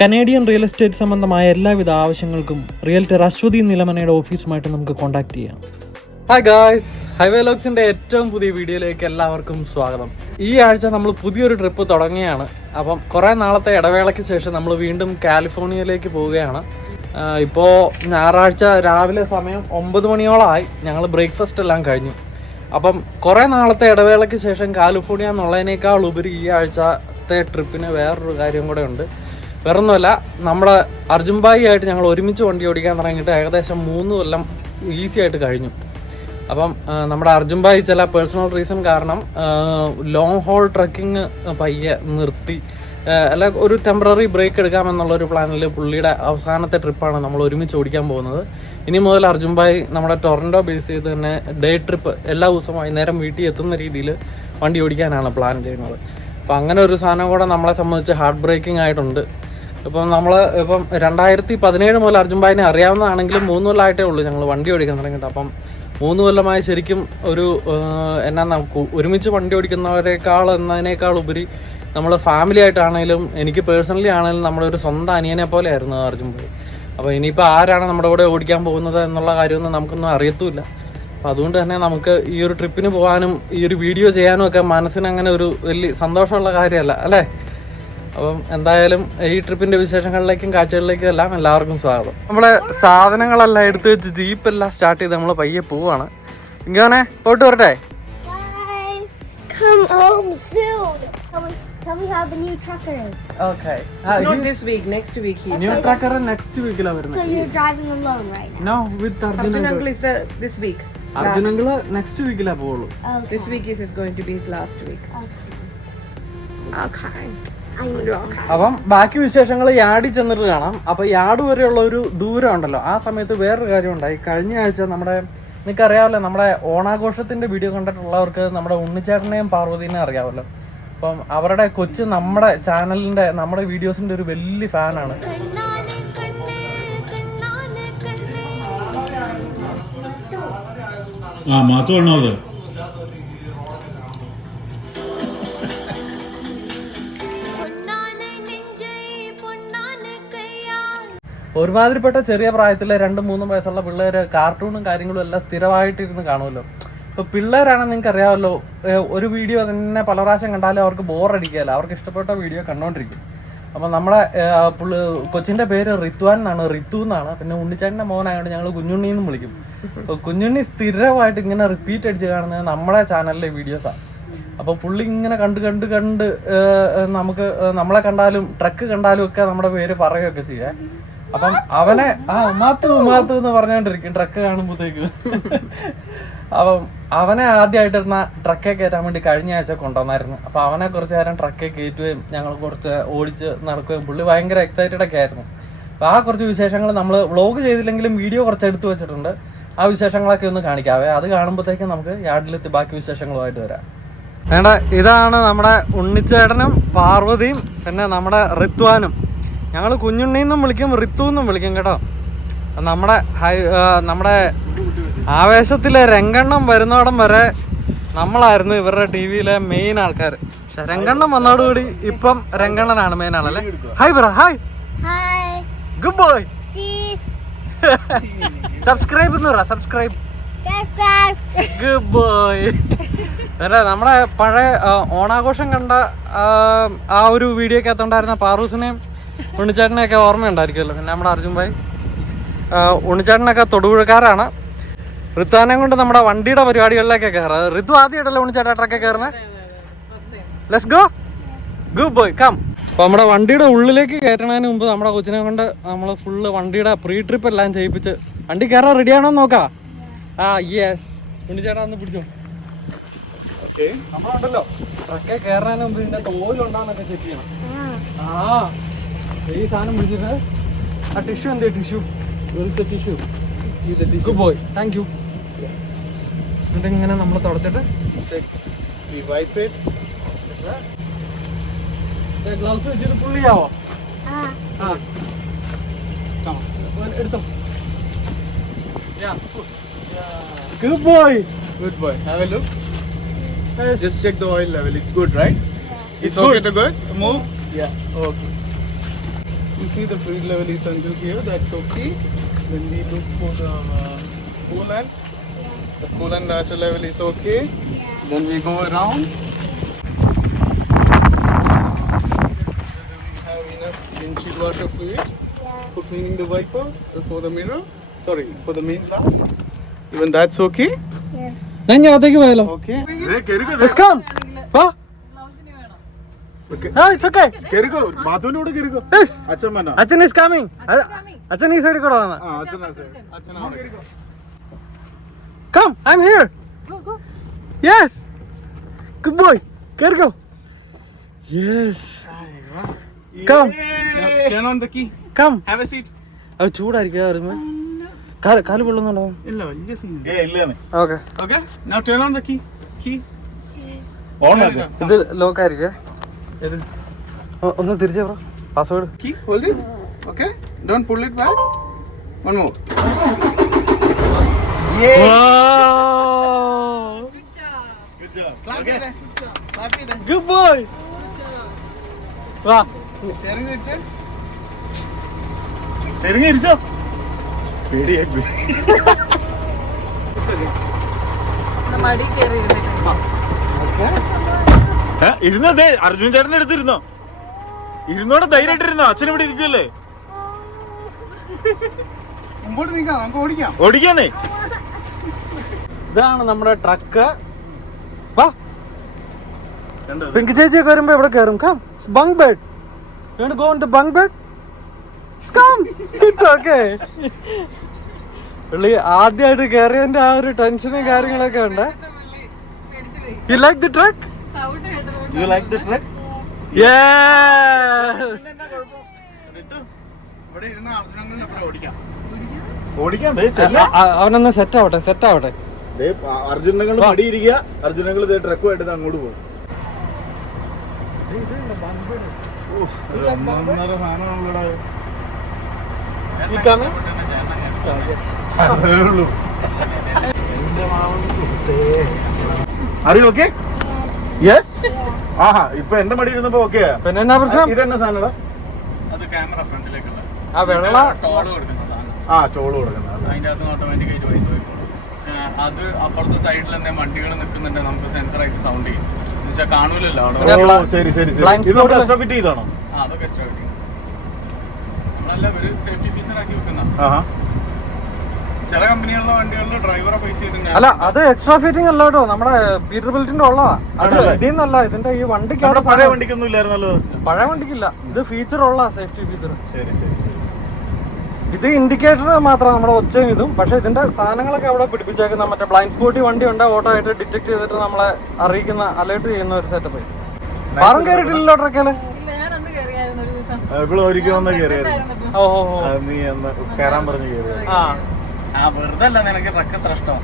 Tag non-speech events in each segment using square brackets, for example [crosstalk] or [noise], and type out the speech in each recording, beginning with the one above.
Canadian real estate സംബന്ധമായ എല്ലാവിധ ആവശ്യങ്ങൾക്കും റിയൽറ്റർ അശ്വതി നിലമനയുടെ ഓഫീസുമായിട്ട് നമുക്ക് കോൺടാക്ട് ചെയ്യാം. ഹായ് ഗായ്സ് ഹൈവേ ലോക്സിന്റെ ഏറ്റവും പുതിയ വീഡിയോയിലേക്ക് എല്ലാവർക്കും സ്വാഗതം. ഈ ആഴ്ച നമ്മൾ പുതിയൊരു ട്രിപ്പ് തുടങ്ങുകയാണ്. അപ്പം കുറേ നാളത്തെ ഇടവേളയ്ക്ക് ശേഷം നമ്മൾ വീണ്ടും കാലിഫോർണിയയിലേക്ക് പോവുകയാണ്. ഇപ്പോൾ ഞായറാഴ്ച രാവിലെ സമയം ഒമ്പത് മണിയോളമായി ഞങ്ങൾ ബ്രേക്ക്ഫാസ്റ്റ് എല്ലാം കഴിഞ്ഞു. അപ്പം കുറേ നാളത്തെ ഇടവേളയ്ക്ക് ശേഷം കാലിഫോർണിയ എന്നുള്ളതിനേക്കാൾ ഉപരി ഈ ആഴ്ചത്തെ ട്രിപ്പിന് വേറൊരു കാര്യം കൂടെ ഉണ്ട്. വേറൊന്നുമല്ല നമ്മുടെ അർജുൻബായി ആയിട്ട് ഞങ്ങൾ ഒരുമിച്ച് വണ്ടി ഓടിക്കാൻ തുടങ്ങിയിട്ട് ഏകദേശം മൂന്ന് കൊല്ലം ഈസി ആയിട്ട് കഴിഞ്ഞു. അപ്പം നമ്മുടെ അർജുൻ ഭായ് ചില പേഴ്സണൽ റീസൺ കാരണം ലോങ് ഹോൾ ട്രക്കിങ് പയ്യെ നിർത്തി. അല്ല ഒരു ടെമ്പററി ബ്രേക്ക് എടുക്കാമെന്നുള്ള ഒരു പ്ലാനിൽ പുള്ളിയുടെ അവസാനത്തെ ട്രിപ്പാണ് നമ്മൾ ഒരുമിച്ച് ഓടിക്കാൻ പോകുന്നത്. ഇനി മുതൽ അർജുൻ ഭായ് നമ്മുടെ ടൊറന്റോ ബേസ് ചെയ്ത് തന്നെ ഡേ ട്രിപ്പ് എല്ലാ ദിവസവും വൈകുന്നേരം വീട്ടിൽ എത്തുന്ന രീതിയിൽ വണ്ടി ഓടിക്കാനാണ് പ്ലാൻ ചെയ്യുന്നത്. അപ്പം അങ്ങനെ ഒരു സാധനം കൂടെ നമ്മളെ സംബന്ധിച്ച് ഹാർട്ട് ബ്രേക്കിംഗ് ആയിട്ടുണ്ട്. ഇപ്പം നമ്മൾ ഇപ്പം രണ്ടായിരത്തി പതിനേഴ് മുതൽ അർജുൻ ഭായിനെ അറിയാവുന്നതാണെങ്കിലും മൂന്ന് കൊല്ലമായിട്ടേ ഉള്ളൂ ഞങ്ങൾ വണ്ടി ഓടിക്കാൻ തുടങ്ങിയിട്ട്. അപ്പം മൂന്ന് കൊല്ലമായി ശരിക്കും ഒരു എന്നാ നമുക്ക് ഒരുമിച്ച് വണ്ടി ഓടിക്കുന്നവരെക്കാൾ എന്നതിനേക്കാൾ ഉപരി നമ്മൾ ഫാമിലി ആയിട്ടാണെങ്കിലും എനിക്ക് പേഴ്സണലി ആണെങ്കിലും നമ്മുടെ ഒരു സ്വന്തം അനിയനെ പോലെ ആയിരുന്നു അർജുൻ ഭായി അപ്പോൾ ഇനിയിപ്പോൾ ആരാണ് നമ്മുടെ കൂടെ ഓടിക്കാൻ പോകുന്നത് എന്നുള്ള കാര്യമൊന്നും നമുക്കൊന്നും അറിയത്തുമില്ല. അപ്പം അതുകൊണ്ട് തന്നെ നമുക്ക് ഈ ഒരു ട്രിപ്പിന് പോകാനും ഈ ഒരു വീഡിയോ ചെയ്യാനും ഒക്കെ മനസ്സിന് അങ്ങനെ ഒരു വലിയ സന്തോഷമുള്ള കാര്യമല്ല അല്ലേ? അപ്പം എന്തായാലും ഈ ട്രിപ്പിന്റെ വിശേഷങ്ങളിലേക്കും കാഴ്ചകളിലേക്കും എല്ലാം എല്ലാവർക്കും സ്വാഗതം നമ്മളെ സാധനങ്ങളെല്ലാം എടുത്തു വെച്ച് ജീപ്പ് എല്ലാം സ്റ്റാർട്ട് ചെയ്ത് നമ്മൾ പയ്യെ പോവാണ് ഇങ്ങനെ പോയിട്ട് വരട്ടെ Bye. Come home soon. Tell me, how the new trucker is. It's not this week, next week he. New he's next week la വീക്കിലാണ് So you're driving alone right now. No, with Arjun Arjun uncle is the this week. Arjun uncle next വീക്കിലാ പോവുള്ളൂ Okay. This week is, is going to be his last week. Okay. അപ്പം ബാക്കി വിശേഷങ്ങൾ യാർഡിൽ ചെന്നിട്ട് കാണാം. അപ്പൊ yard വരെയുള്ള ഒരു ദൂരം ഉണ്ടല്ലോ. ആ സമയത്ത് വേറൊരു കാര്യം ഉണ്ടായി. കഴിഞ്ഞ ആഴ്ച നമ്മുടെ നിങ്ങൾക്ക് അറിയാമല്ലോ നമ്മുടെ ഓണാഘോഷത്തിന്റെ വീഡിയോ കണ്ടിട്ടുള്ളവർക്ക് നമ്മുടെ ഉണ്ണിച്ചേട്ടനെയും പാർവതിനെയും അറിയാമല്ലോ. അപ്പം അവരുടെ കൊച്ച് നമ്മുടെ ചാനലിന്റെ നമ്മുടെ വീഡിയോസിന്റെ ഒരു വലിയ ഫാനാണ്. ആ മാത്രമാണോ അത്. ഒരുമാതിരിപ്പെട്ട ചെറിയ പ്രായത്തിലെ രണ്ടും മൂന്നും വയസ്സുള്ള പിള്ളേര് കാർട്ടൂണും കാര്യങ്ങളും എല്ലാം സ്ഥിരമായിട്ടിരുന്ന് കാണുമല്ലോ. ഇപ്പൊ പിള്ളേരാണ് നിങ്ങൾക്ക് അറിയാമല്ലോ ഒരു വീഡിയോ തന്നെ പല പ്രാവശ്യം കണ്ടാലും അവർക്ക് ബോറടിക്കുകയല്ല. അവർക്ക് ഇഷ്ടപ്പെട്ട വീഡിയോ കണ്ടോണ്ടിരിക്കും. അപ്പൊ നമ്മുടെ പുള്ളി കൊച്ചിന്റെ പേര് റിത്വാൻ എന്നാണ്. റിത്തു എന്നാണ്. പിന്നെ ഉണ്ണിച്ചാടിന്റെ മോനായതുകൊണ്ട് ഞങ്ങൾ കുഞ്ഞുണ്ണി എന്നും വിളിക്കും കുഞ്ഞുണ്ണി സ്ഥിരമായിട്ട് ഇങ്ങനെ റിപ്പീറ്റ് അടിച്ച് കാണുന്നത് നമ്മുടെ ചാനലിലെ വീഡിയോസാണ് അപ്പൊ പുള്ളി ഇങ്ങനെ കണ്ട് കണ്ട് കണ്ട് നമുക്ക് നമ്മളെ കണ്ടാലും ട്രക്ക് കണ്ടാലും ഒക്കെ നമ്മുടെ പേര് പറയുകയൊക്കെ ചെയ്യേ. അപ്പം അവനെ ആ മാത്തു മാത്തു എന്ന് പറഞ്ഞുകൊണ്ടിരിക്കും ട്രക്ക് കാണുമ്പോഴത്തേക്ക് അപ്പം അവനെ ആദ്യമായിട്ടിരുന്ന ട്രക്കെ കയറ്റാൻ വേണ്ടി കഴിഞ്ഞ ആഴ്ച കൊണ്ടുവന്നായിരുന്നു. അപ്പൊ അവനെ കുറച്ച് നേരം ട്രക്കെ കയറ്റുകയും ഞങ്ങൾ കുറച്ച് ഓടിച്ച് നടക്കുകയും പുള്ളി ഭയങ്കര എക്സൈറ്റഡ് ഒക്കെ ആയിരുന്നു. അപ്പൊ ആ കുറച്ച് വിശേഷങ്ങൾ നമ്മൾ വ്ളോഗ് ചെയ്തില്ലെങ്കിലും വീഡിയോ കുറച്ച് എടുത്തു വെച്ചിട്ടുണ്ട്. ആ വിശേഷങ്ങളൊക്കെ ഒന്ന് കാണിക്കാവേ. അത് കാണുമ്പോഴത്തേക്കും നമുക്ക് യാർഡിലെത്തി ബാക്കി വിശേഷങ്ങളുമായിട്ട് വരാം. വേണ്ട ഇതാണ് നമ്മുടെ ഉണ്ണിച്ചേട്ടനും പാർവതിയും പിന്നെ നമ്മുടെ റിത്വാനും. ഞങ്ങൾ കുഞ്ഞുണ്ണിന്നും വിളിക്കും ഋത്തു എന്നും വിളിക്കും കേട്ടോ. നമ്മുടെ ഹൈ നമ്മുടെ ആവേശത്തിലെ രംഗണ്ണം വരുന്നോടം വരെ നമ്മളായിരുന്നു ഇവരുടെ ടി വിയിലെ മെയിൻ ആൾക്കാർ പക്ഷെ രംഗണ്ണം വന്നതോടുകൂടി ഇപ്പം രംഗണ്ണനാണ് മെയിൻ ആളല്ലേ? Hi bro hi. Good boy. Subscribe എന്ന് പറ സബ്സ്ക്രൈബ് ഗുഡ് ബോയ് അല്ല നമ്മുടെ പഴയ ഓണാഘോഷം കണ്ട ആ, ഒരു വീഡിയോക്കകത്തുണ്ടായിരുന്ന പാറൂസിനെയും ഉണ്ണിച്ചേട്ടനെയൊക്കെ ഓർമ്മയുണ്ടായിരിക്കുമല്ലോ. പിന്നെ നമ്മുടെ അർജുൻ ഭായി. ഉണ്ണിച്ചേട്ടനൊക്കെ തൊടുപുഴക്കാരാണ്. ഋത്വാനെ കൊണ്ട് നമ്മുടെ വണ്ടിയുടെ പരിപാടികളിലേക്കൊക്കെ കയറാം. ഋതു ആദ്യമായിട്ടല്ലേ ഉണ്ണിച്ചേട്ടാ ട്രക്കെ കയറുന്നത് let's go good boy come അപ്പോൾ നമ്മുടെ വണ്ടിയുടെ ഉള്ളിലേക്ക് കയറ്റണതിന് മുമ്പ് നമ്മുടെ കൊച്ചിനെ കൊണ്ട് നമ്മൾ ഫുള്ള് വണ്ടിയുടെ പ്രീ ട്രിപ്പ് എല്ലാം ചെയ്യിപ്പിച്ച് വണ്ടി കയറാൻ റെഡിയാണോ ആണോ നോക്കാം. ആ യെസ് ഉണ്ണിച്ചേട്ടാ ഒന്ന് പിടിച്ചോ. ഓക്കെ നമ്മളുണ്ടല്ലോ. ട്രക്കെ കയറാൻ മുമ്പ് ഇതിന്റെ തോലുണ്ടാന്നൊക്കെ ചെക്ക് ചെയ്യണം. ആ. ഈ സാധനം പിടിച്ചിട്ട് ആ ടിഷ്യൂ എന്ത് tissue tissue good boy thank you എന്നിട്ട് ഇങ്ങനെ നമ്മൾ തുടച്ചിട്ട് ഗ്ലൗസ് വെച്ചിട്ട് Ah. ആ on. എടുത്തോ good boy Good boy. Have a look. Yes. Just check the oil level. It's good, right? It's, okay to go? Move? Yeah. Okay. you see the fluid level is until here, that's okay. Then we look for the uh, coolant, yeah. the coolant water level is okay. Yeah. Then we go around. We have enough windshield washer fluid yeah. for cleaning the wiper for the mirror. Sorry, for the main glass. Even that's okay. Yeah. Okay. Let's come. Huh? അച്ഛൻ is coming അച്ഛൻ ഈ സൈഡിൽ കൂടെ വന്ന. അച്ഛൻ അച്ഛൻ അവിടെ. Come I'm here yes good boy കേറിക്കോ yes come Turn on the key come Have a seat. അത് ചൂടായിരിക്കും വരുമ്പോ കാൽ കാൽ പൊള്ളുന്നുണ്ടോ? ഇല്ല വലിയ സീൻ ഇല്ല. Okay okay now turn on the key key on ഇത് ലോക്ക് ആയിരിക്കേ? ഒന്ന് തിരിച്ചു bro. Password key hold it okay don't pull it back one more ചെയ്തേ. ഗുഡ് ബോയ് വാ. സ്റ്റിയറിംഗ് തിരിച്ച് സ്റ്റിയറിംഗ് തിരിച്ചോ പേടിയായി മടി കയറി ഇരുന്നിട്ടുണ്ട് ഇരുന്നതേ അർജുൻ ചേട്ടൻ എടുത്തിരുന്നോ ഇരുന്നോടെ ധൈര്യമായിട്ടിരുന്നോ അച്ഛൻ ഇവിടെ ഇരിക്കുമല്ലേ മുമ്പോട്ട് നീക്കാം നമുക്ക് ഓടിക്കാം. ഓടിക്കാന്നേ. ഇതാണ് നമ്മുടെ ട്രക്ക്. വാ. പിങ്ക് ചേച്ചിയൊക്കെ വരുമ്പോ എവിടെ കയറും come bunk bed you go on the bunk bed come it's okay പുള്ളി ആദ്യമായിട്ട് കയറിയതിന്റെ ആ ഒരു ടെൻഷനും കാര്യങ്ങളൊക്കെ ഉണ്ട്. You like the truck you like the ചെല്ല. അവനൊന്ന് സെറ്റ് ആവട്ടെ സെറ്റ് ആവട്ടെ. ദേ അർജുനങ്ങൾ മടിയിരിക്കുക അർജുനങ്ങൾ ദേ ട്രക്കുമായിട്ട് ദേ അങ്ങോട്ട് പോകും. [laughs] അറിയോ ഓക്കെ? യെസ് ആഹാ ഇപ്പൊ എന്റെ മടി ഇരുന്നപ്പോ ഓക്കെ പിന്നെ എന്നാ പ്രശ്നം? ഇതെന്നെ സാധനടാ അത് ക്യാമറ ഫ്രണ്ടിലേക്കുള്ള. ആ വെള്ള ടോൾ കൊടുക്കുന്ന സാധനം. ആ ചോൾ കൊടുക്കുന്നത് അതിന്റെ അകത്ത് ആയിട്ട് പോയിക്കോളും അത് അപ്പുറത്തെ സൈഡിൽ എന്തെങ്കിലും വണ്ടികൾ നിൽക്കുന്നുണ്ട് നമുക്ക് സെൻസർ ആയിട്ട് സൗണ്ട് ചെയ്യും. എന്നുവെച്ചാൽ കാണൂലല്ലോ അവിടെ. ഓ ശരി ശരി ശരി. blind ഇത് spot എക്സ്ട്രാ ഫിറ്റ് ചെയ്താണോ? ആ അതൊക്കെ എക്സ്ട്രാ നമ്മളല്ല ഒരു സേഫ്റ്റി ഫീച്ചർ ആക്കി വെക്കുന്ന. ആഹാ. ചില കമ്പനികളിലെ വണ്ടികളിൽ ഡ്രൈവറെ പൈസ ചെയ്ത് അല്ല അത് എക്സ്ട്രാ ഫിറ്റിംഗ് അല്ല കേട്ടോ. നമ്മുടെ പീറ്റർ ബിൽറ്റിന്റെ ഉള്ളതാ. അത് ഇതിന്നല്ല ഇതിന്റെ ഈ വണ്ടിക്ക് അവിടെ പഴയ വണ്ടിക്കൊന്നും ഇല്ലായിരുന്നല്ലോ പഴയ വണ്ടിക്കില്ല. ഇത് ഫീച്ചർ ഉള്ള സേഫ്റ്റി ഫീച്ചർ ശരി ശരി ശരി. ഇത് ഇൻഡിക്കേറ്റർ മാത്രമാണ് നമ്മുടെ ഒച്ചയും ഇതും. പക്ഷെ ഇതിന്റെ സാധനങ്ങളൊക്കെ അവിടെ പിടിപ്പിച്ചേക്കുന്ന മറ്റേ ബ്ലൈൻഡ് സ്പോട്ടി വണ്ടി ഉണ്ട്. ഓട്ടോ ആയിട്ട് ഡിറ്റക്ട് ചെയ്തിട്ട് നമ്മളെ അറിയിക്കുന്ന അലേർട്ട് ചെയ്യുന്ന ഒരു സെറ്റപ്പ് പാറും കയറിയിട്ടില്ലല്ലോ ട്രക്കൽ? ഇല്ല ഞാൻ അന്ന് കയറിയായിരുന്നു ഒരു ദിവസം. ഇവിടെ ഒരിക്കൽ വന്ന് കയറിയായിരുന്നു ഉണ്ടായിരുന്നപ്പോ. ഓ ഓ ഓ നീ എന്ന് കയറാൻ പറഞ്ഞു കയറിയത് ആ വെറുതെ അല്ല നിനക്ക് ട്രക്ക് എത്ര ഇഷ്ടം.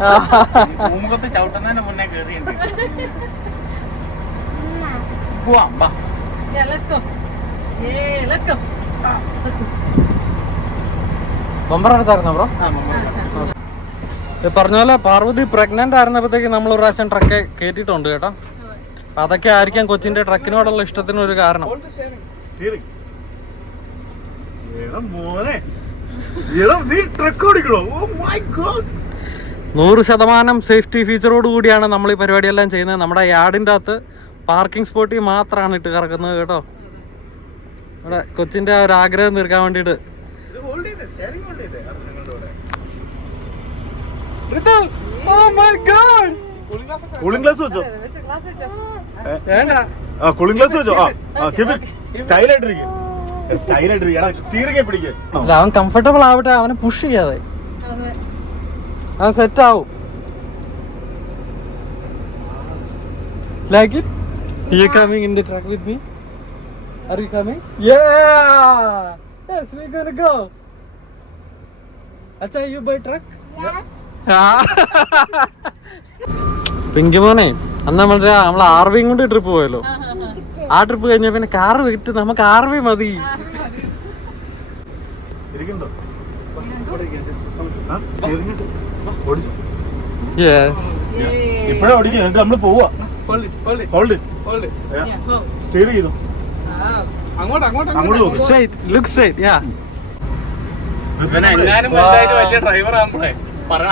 [laughs] ഭൂമുഖത്ത് ചവിട്ടുന്നതിന് മുന്നേ കേറിയുണ്ട് പോവാം ബാ Yeah, let's go. Yeah, let's go. Let's go. Bumper അടച്ചായിരുന്നോ bro ആ, നമ്മ- ഇത് പറഞ്ഞ പോലെ പാർവതി പ്രഗ്നന്റ് ആയിരുന്നപ്പോഴത്തേക്ക് നമ്മൾ ഒരു പ്രാവശ്യം ട്രക്ക് കയറ്റിയിട്ടുണ്ട് കേട്ടോ. അപ്പൊ അതൊക്കെ ആയിരിക്കാം കൊച്ചിന്റെ ട്രക്കിനോടുള്ള ഇഷ്ടത്തിന് ഒരു കാരണം സ്റ്റിയറിംഗ് എടാ മോനെ. നൂറ് ശതമാനം സേഫ്റ്റി ഫീച്ചറോട് കൂടിയാണ് നമ്മൾ ഈ പരിപാടിയെല്ലാം ചെയ്യുന്നത്. നമ്മുടെ യാർഡിന്റെ അകത്ത് പാർക്കിംഗ് സ്പോട്ടിൽ മാത്രമാണ് ഇട്ട് കറക്കുന്നത് കേട്ടോ. ഇവിടെ കൊച്ചിന്റെ ആ ഒരു ആഗ്രഹം തീർക്കാൻ വേണ്ടിയിട്ട്. ഇത് ഹോൾഡ് ചെയ്തേ സ്റ്റിയറിംഗ് ഹോൾഡ് ചെയ്തേ. അർജുനങ്ങളുടെ കൂടെ. കൂളിംഗ് ഗ്ലാസ് വെച്ചോ. ഇത് വെച്ച്. കൂളിംഗ് ഗ്ലാസ് വെച്ചോ. ആ അല്ല അവൻ കംഫർട്ടബിൾ ആവട്ടെ അവനെ പുഷ് ചെയ്യാതെ. അവൻ സെറ്റ് ആവും. Like it you coming in the truck with me are you coming yeah yes we gonna go അച്ഛാ യു ബൈ ട്രക്ക് പിങ്കി മോനെ അന്ന് നമ്മൾ നമ്മൾ ആർവിയും കൊണ്ട് ട്രിപ്പ് പോയല്ലോ. ആ ട്രിപ്പ് കഴിഞ്ഞ പിന്നെ കാറ് വിറ്റ് നമുക്ക് ആർവേ മതി. ഇപ്പഴേ ഓടിക്കുക എന്നിട്ട് നമ്മൾ പോവാ. സ്റ്റീർ ചെയ്തു? അങ്ങോട്ട് അങ്ങോട്ട് അങ്ങോട്ട് നോക്ക് സ്ട്രൈറ്റ് ലുക്ക് സ്ട്രൈറ്റ് യാ എങ്ങാനും വലിയ ഡ്രൈവർ ആകുമ്പോഴേ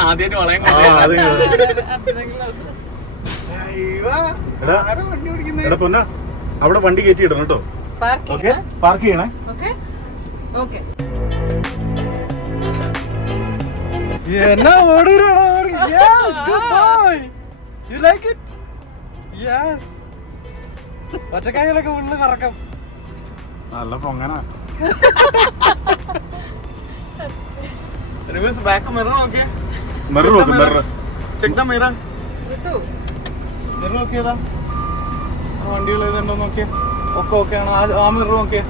ആദ്യമായിട്ട് വളയം എടാ പൊന്ന. അവിടെ വണ്ടി കയറ്റി ഇടണം കേട്ടോ ഓക്കെ? പാർക്ക് ചെയ്യണേ. എന്നാ ഒറ്റക്കായലൊക്കെ ഉള്ളു കറക്കം. നല്ല പൊങ്ങനാ. റിവേഴ്സ് ബാക്ക് മിറർ നോക്കിയേ. മിറർ നോക്ക് മിറർ ചെക്ക് ദ മിറർ നോക്കിയതാ. വണ്ടികൾ ഏതുണ്ടോ നോക്കിയേ. ഒക്കെ ഓക്കെ ആണ്. ആ- മിറർ നോക്കിയേ.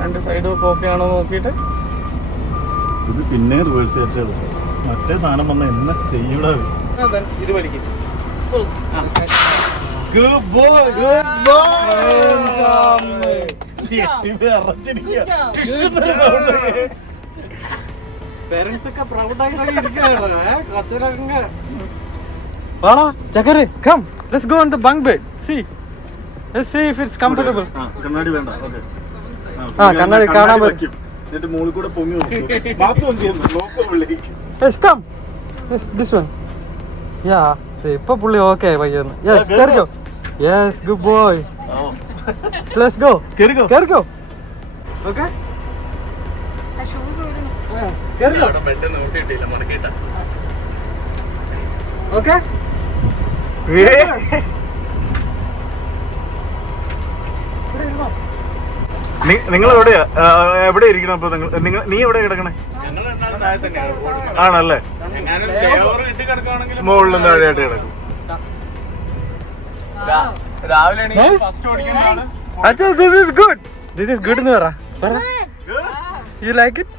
രണ്ട് സൈഡും ഒക്കെ ഓക്കെ ആണോ നോക്കിയിട്ട്? ഇത് പിന്നെ റിവേഴ്സ് ചെയ്തിട്ട് മറ്റേ സാധനം വന്ന എന്നാ ചെയ്യൂടാ. ഇത് വലിക്കും. Good boy good Good job. Parents ഒക്കെ പ്രൗഡായിട്ടാണ് ഇരിക്കുകയാണ് കൊച്ചരങ്ങ വാടാ ചക്കരെ come. Let's go on the bunk bed see let's see if it's comfortable കണ്ണാടി വേണ്ട ഓക്കേ. ആ, കണ്ണാടി കാണാൻ പറ്റും. എന്നിട്ട് മുകളിൽ കൂടെ പൊങ്ങി നോക്കും ബാത്റൂം ചെയ്യുന്നു? നോക്കോ let's come this one yeah ഇപ്പൊ പുള്ളി ഓക്കെ പയ്യെന്ന് യെസ് കേറിക്കോ. Yes good boy let's go കേറിക്കോ. കേറിക്കോ. ഓക്കേ ആ. കേറിക്കോ. ഓക്കെ നിങ്ങൾ എവിടെയാ എവിടെ ഇരിക്കണം അപ്പൊ നിങ്ങൾ നീ എവിടെ കിടക്കണേ? ആണല്ലേ? മുകളിലും താഴെയായിട്ട് കിടക്കും. രാവിലെ അച്ഛാ this is good this is good എന്ന് പറ. യു ലൈക്ക് ഇറ്റ്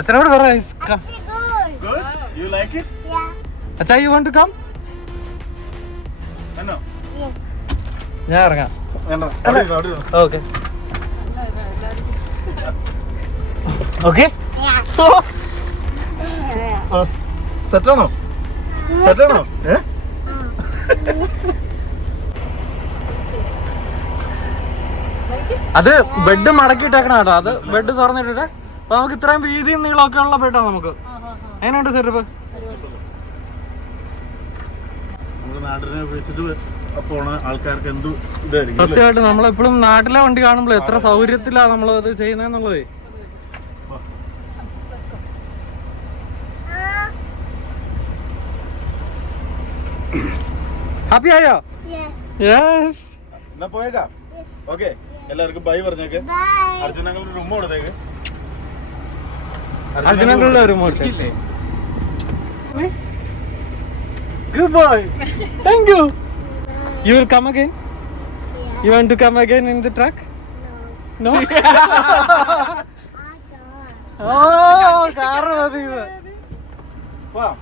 അച്ഛനോട് പറ. അച്ഛാ യു വാണ്ട് ടു കം ഞാൻ ഇറങ്ങാം. ഓക്കെ. ഓക്കെ. സെറ്റാണോ? സെറ്റാണോ? ഏ? അത് ബെഡ് മടക്കിയിട്ടേക്കണം കേട്ടോ. അത് ബെഡ് തുറന്നിട്ടിട്ട്. അപ്പൊ നമുക്ക് ഇത്രയും വീതിയും നീളമൊക്കെ ഉള്ള ബെഡാണ് നമുക്ക്. എങ്ങനെയുണ്ട് സെറ്റപ്പ് നമ്മുടെ നാടിനെ അപേക്ഷിച്ചിട്ട് പോണ ആൾക്കാർക്ക് എന്തു ഇതായിരിക്കും? സത്യമായിട്ട് നമ്മളെപ്പോഴും നാട്ടിലെ വണ്ടി കാണുമ്പോൾ എത്ര സൗകര്യത്തിലാ നമ്മൾ അത് ചെയ്യുന്നത് ഹാപ്പി ആയോ. യെസ് എന്നാ പോയേക്കാം. ഓക്കെ എല്ലാവർക്കും ബൈ പറഞ്ഞേക്ക്. അർജുനങ്ങളുടെ റൂം കൊടുത്തേക്ക്. അർജുനങ്ങളുടെ ഒരു മോട്ട് good boy thank You will come again? Yeah. You want to come again in the truck? No. No? ഓ കാറ് മതി. Wow.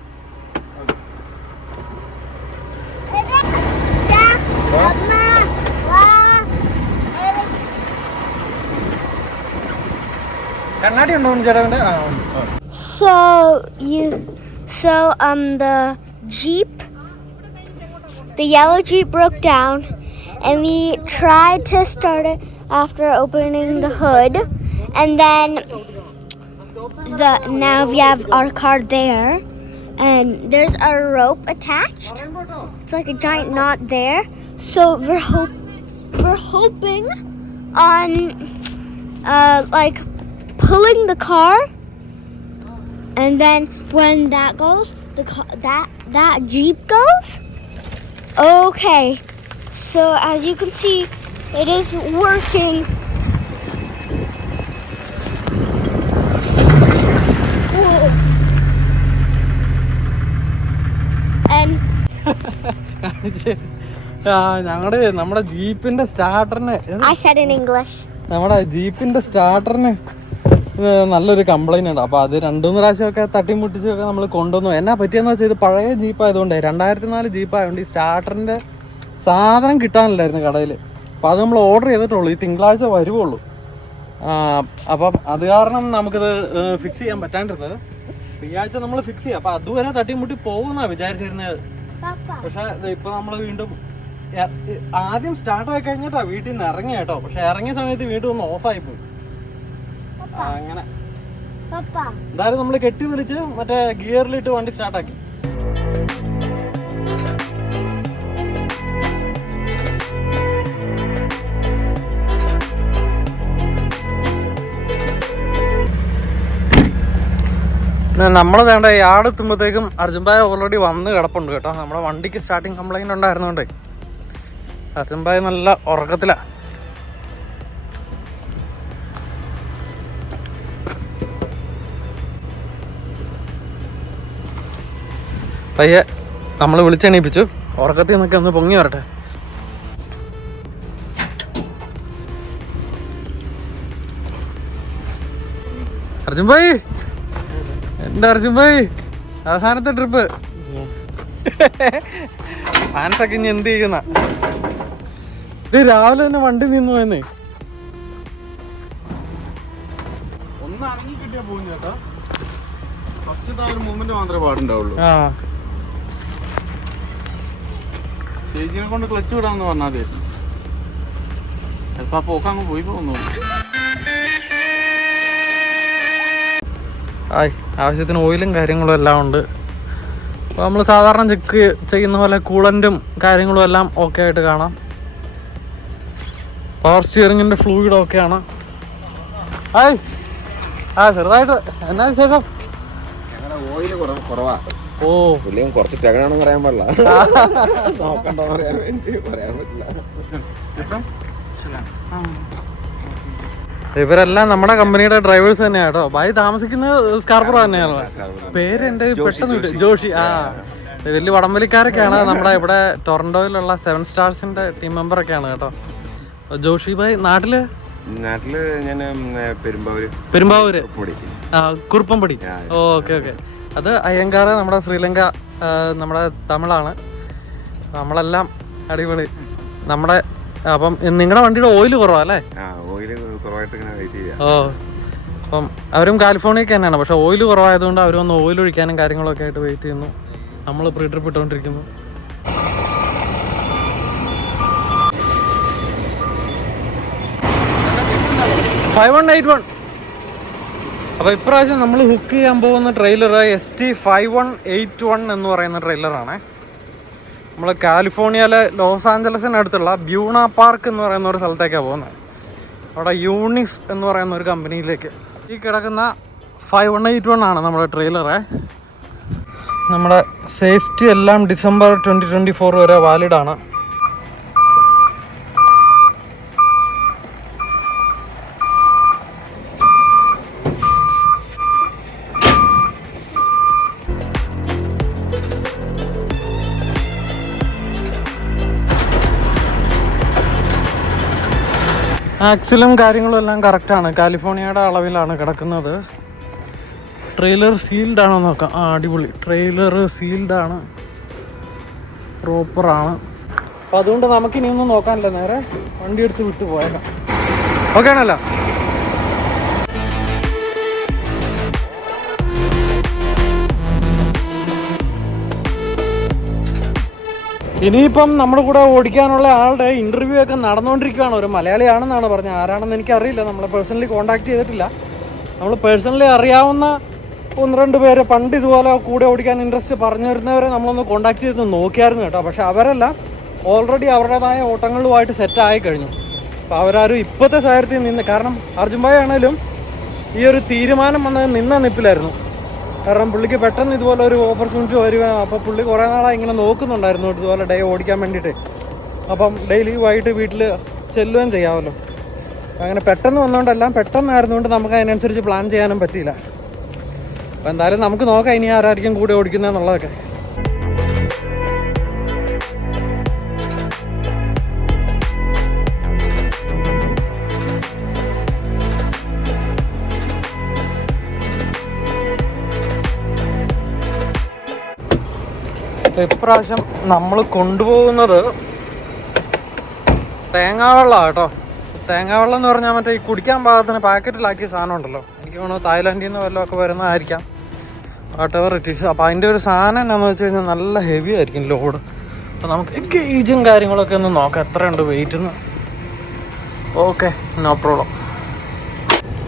കണ്ണാടി ഉണ്ടോ ചേട്ടാ So you, so um the jeep, the yellow jeep broke down, and we tried to start it after opening the hood, and then the now we have our car there, and there's a rope attached. It's like a giant knot there. So we're hope we're hoping on uh like pulling the car and then when that goes the that that jeep goes okay so as you can see it is working Whoa. and ഞങ്ങളുടെ നമ്മുടെ ജീപ്പിന്റെ സ്റ്റാർട്ടറിന് i said in english നമ്മുടെ ജീപ്പിന്റെ സ്റ്റാർട്ടറിന് നല്ലൊരു complaint ഉണ്ട്. അപ്പോൾ അത് രണ്ടു മൂന്ന് പ്രാവശ്യമൊക്കെ തട്ടിമുട്ടിച്ചൊക്കെ നമ്മൾ കൊണ്ടുവന്നു. എന്നാ പറ്റിയെന്ന് വെച്ചാൽ ഇത് പഴയ ജീപ്പ് ആയതുകൊണ്ട് രണ്ടായിരത്തി നാല് ജീപ്പ് ആയതുകൊണ്ട് ഈ സ്റ്റാർട്ടറിന്റെ സാധനം കിട്ടാനില്ലായിരുന്നു കടയിൽ അപ്പോൾ അത് നമ്മൾ ഓർഡർ ചെയ്തിട്ടുള്ളൂ. ഈ തിങ്കളാഴ്ച വരുവുള്ളൂ. അപ്പം അത് കാരണം നമുക്കിത് ഫിക്സ് ചെയ്യാൻ പറ്റാണ്ടിരുന്നത്. ഈ ആഴ്ച നമ്മൾ ഫിക്സ് ചെയ്യാം. അപ്പം അതുവരെ തട്ടിമുട്ടി പോകുന്നാ വിചാരിച്ചിരുന്നത് പക്ഷെ ഇപ്പൊ നമ്മൾ വീണ്ടും ആദ്യം സ്റ്റാർട്ട് ആയി കഴിഞ്ഞിട്ടാ വീട്ടിൽ നിന്ന് ഇറങ്ങി കേട്ടോ പക്ഷെ ഇറങ്ങിയ സമയത്ത് വീണ്ടും ഒന്ന് ഓഫായി പോയി. അങ്ങനെ. എന്തായാലും നമ്മൾ കെട്ടി വിളിച്ച് മറ്റേ ഗിയറിലിട്ട് വണ്ടി സ്റ്റാർട്ടാക്കി നമ്മൾ വേണ്ട യാർഡ് എത്തുമ്പോഴത്തേക്കും അർജുൻബായ ഓൾറെഡി വന്ന് കിടപ്പുണ്ട് കേട്ടോ. നമ്മുടെ വണ്ടിക്ക് സ്റ്റാർട്ടിങ് കംപ്ലൈന്റ് ഉണ്ടായിരുന്നോണ്ടേ. അർജുൻഭായ് നല്ല ഉറക്കത്തിലാ. പയ്യെ നമ്മൾ വിളിച്ചെണീപ്പിച്ചു. ഉറക്കത്തിൽ നിന്നൊക്കെ ഒന്ന് പൊങ്ങി വരട്ടെ. അർജുൻ ഭായി. എന്റെ അർജുൻ ഭായി? അവസാനത്തെ ട്രിപ്പ് ഫാൻസൊക്കെ ഇനി എന്ത് ചെയ്യുന്ന? ഇത് രാവിലെ തന്നെ വണ്ടി നിന്നു പോയെന്നേ. ഒന്ന് ഇറങ്ങി കിട്ടിയാ പോകുന്ന ചേട്ടാ ഫസ്റ്റത്തെ ആ ഒരു മൂവ്മെന്റ് മാത്രമേ പാടുണ്ടാവുള്ളൂ ആ ചേച്ചിനെ കൊണ്ട് ക്ലച്ച് വിടാന്ന് പറഞ്ഞാൽ മതി. ചിലപ്പോ ആ പോക്ക് അങ്ങ് പോയി പോകുന്നു. ആയി ആവശ്യത്തിന് ഓയിലും കാര്യങ്ങളും എല്ലാം ഉണ്ട്. അപ്പോൾ നമ്മൾ സാധാരണ ചെക്ക് ചെയ്യുന്ന പോലെ കൂളന്റും കാര്യങ്ങളും എല്ലാം ഓക്കെ ആയിട്ട് കാണാം. പവർ സ്റ്റിയറിങ്ങിന്റെ ഫ്ലൂയിഡ് ഓക്കെയാണ് ആയി ആ ചെറുതായിട്ട് എന്നാ വിശേഷം? ഓയിൽ കുറവാ. ഓ. പുള്ളിയും കുറച്ച് ടകനാണെന്ന് പറയാൻ പാടില്ല. നോക്കണ്ടോ പറയാൻ വേണ്ടി പറയാൻ പറ്റില്ല. ഇവരെല്ലാം നമ്മുടെ കമ്പനിയുടെ ഡ്രൈവേഴ്സ് തന്നെയാണ് കേട്ടോ. ഭായി താമസിക്കുന്ന സ്കാർപ്പറോ തന്നെയാണ്? പേര് എന്റെ പെട്ടെന്ന്. ജോഷി. ആ. വലിയ വടംവലിക്കാരൊക്കെയാണ്. നമ്മുടെ ഇവിടെ ടൊറന്റോയിലുള്ള സെവൻ സ്റ്റാർസിന്റെ ടീം മെമ്പർ ഒക്കെയാണ് കേട്ടോ ജോഷി ഭായ് നാട്ടിൽ? നാട്ടിൽ ഞാൻ പെരുമ്പാവൂര്. പെരുമ്പാവൂര്. കുറുപ്പംപടി. Okay okay. അത് അയ്യങ്കാറ് നമ്മുടെ ശ്രീലങ്ക നമ്മുടെ തമിഴാണ്. നമ്മളെല്ലാം അടിപൊളി. നമ്മുടെ അപ്പം നിങ്ങളുടെ വണ്ടിയുടെ ഓയിൽ കുറവാ അല്ലേ? ഓ അപ്പം അവരും കാലിഫോർണിയൊക്കെ തന്നെയാണ്. പക്ഷെ ഓയിൽ കുറവായതുകൊണ്ട് അവർ വന്ന് ഓയിൽ ഒഴിക്കാനും കാര്യങ്ങളൊക്കെ ആയിട്ട് വെയിറ്റ് ചെയ്യുന്നു. നമ്മൾ പ്രീ ട്രിപ്പ് ഇട്ടുകൊണ്ടിരിക്കുന്നു ഫൈവ് വൺ എയ്റ്റ് വൺ. അപ്പോൾ ഇപ്രാവശ്യം നമ്മൾ ഹുക്ക് ചെയ്യാൻ പോകുന്ന trailer S T five one eight one എന്ന് പറയുന്ന ട്രെയിലറാണ് നമ്മൾ കാലിഫോർണിയയിലെ ലോസ് ആഞ്ചലസിനടുത്തുള്ള ബ്യൂണ പാർക്ക് എന്ന് പറയുന്ന ഒരു സ്ഥലത്തേക്കാണ് പോകുന്നത് അവിടെ യൂണിക്സ് എന്ന് പറയുന്ന ഒരു കമ്പനിയിലേക്ക്. ഈ കിടക്കുന്ന ഫൈവ് വൺ എയ്റ്റ് വൺ ആണ് നമ്മുടെ ട്രെയിലറെ നമ്മുടെ സേഫ്റ്റി എല്ലാം ഡിസംബർ ട്വന്റി ട്വന്റി ഫോർ വരെ വാലിഡ് ആക്സിലും കാര്യങ്ങളും എല്ലാം കറക്റ്റാണ്. കാലിഫോർണിയയുടെ അളവിലാണ് കിടക്കുന്നത്. ട്രെയിലർ സീൽഡ് ആണോ നോക്കാം. ആ അടിപൊളി. ട്രെയിലർ സീൽഡ് ആണ് പ്രോപ്പറാണ്. അപ്പം അതുകൊണ്ട് നമുക്കിനിയൊന്നും നോക്കാനില്ല. നേരെ വണ്ടി എടുത്ത് വിട്ടു പോയേക്കാം. ഓക്കെ ആണല്ലോ. ഇനിയിപ്പം നമ്മുടെ കൂടെ ഓടിക്കാനുള്ള ആളുടെ ഇന്റർവ്യൂ ഒക്കെ നടന്നുകൊണ്ടിരിക്കുകയാണ് ഒരു മലയാളിയാണെന്നാണ് പറഞ്ഞത്. ആരാണെന്ന് എനിക്കറിയില്ല. നമ്മളെ പേഴ്സണലി കോൺടാക്ട് ചെയ്തിട്ടില്ല. നമ്മൾ പേഴ്സണലി അറിയാവുന്ന ഒന്ന് രണ്ട് പേര് പണ്ട് ഇതുപോലെ കൂടെ ഓടിക്കാൻ ഇൻട്രസ്റ്റ് പറഞ്ഞു വരുന്നവരെ നമ്മളൊന്ന് കോൺടാക്ട് ചെയ്ത് നോക്കിയായിരുന്നു കേട്ടോ. പക്ഷെ അവരല്ല. ഓൾറെഡി അവരുടേതായ ഓട്ടങ്ങളുമായിട്ട് സെറ്റായി കഴിഞ്ഞു. അപ്പോൾ അവരാരും ഇപ്പോഴത്തെ സാഹചര്യത്തിൽ നിന്ന് കാരണം അർജുൻ ഭായ് ആണെങ്കിലും ഈ ഒരു തീരുമാനം വന്നത് നിന്ന നിപ്പിലായിരുന്നു. കാരണം പുള്ളിക്ക് പെട്ടെന്ന് ഇതുപോലെ ഒരു ഓപ്പർച്യൂണിറ്റി വരിക. അപ്പോൾ പുള്ളി കുറേ നാളായി ഇങ്ങനെ നോക്കുന്നുണ്ടായിരുന്നു ഇതുപോലെ ഡേ ഓടിക്കാൻ വേണ്ടിയിട്ട്. അപ്പം ഡെയിലി വൈകിട്ട് വീട്ടിൽ ചെല്ലുകയും ചെയ്യാമല്ലോ. അങ്ങനെ പെട്ടെന്ന് വന്നുകൊണ്ടെല്ലാം പെട്ടെന്നായിരുന്നുകൊണ്ട് നമുക്ക് അതിനനുസരിച്ച് പ്ലാൻ ചെയ്യാനും പറ്റിയില്ല. അപ്പോൾ എന്തായാലും നമുക്ക് നോക്കാം ഇനി ആരായിരിക്കും കൂടെ ഓടിക്കുന്നതെന്നുള്ളതൊക്കെ അപ്പോൾ ഇപ്രാവശ്യം നമ്മൾ കൊണ്ടുപോകുന്നത് തേങ്ങാവെള്ളം കേട്ടോ. തേങ്ങാവെള്ളം എന്ന് പറഞ്ഞാൽ മറ്റേ ഈ കുടിക്കാൻ പാകത്തിന് പാക്കറ്റിലാക്കിയ സാധനം ഉണ്ടല്ലോ എനിക്ക് തോന്നുന്നു തായ്ലാൻഡിൽ നിന്ന് ഒക്കെ വരുന്നതായിരിക്കാം. വാട്ട് എവർ ഇറ്റ് ഈസ് അപ്പോൾ അതിന്റെ ഒരു സാധനം എന്നാന്ന് വെച്ച് കഴിഞ്ഞാൽ നല്ല ഹെവി ആയിരിക്കും ലോഡ് അപ്പോൾ നമുക്ക് ഗേജും കാര്യങ്ങളൊക്കെ ഒന്ന് നോക്കാം. എത്രയുണ്ട് വെയിറ്റ് എന്ന് ഓക്കെ നോ പ്രോബ്ലം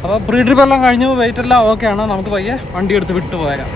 അപ്പോൾ പ്രീ ട്രിപ്പ് എല്ലാം കഴിഞ്ഞു. വെയിറ്റ് എല്ലാം ഓക്കെ ആണ്? നമുക്ക് പയ്യെ വണ്ടി എടുത്ത് വിട്ടു പോയേക്കാം.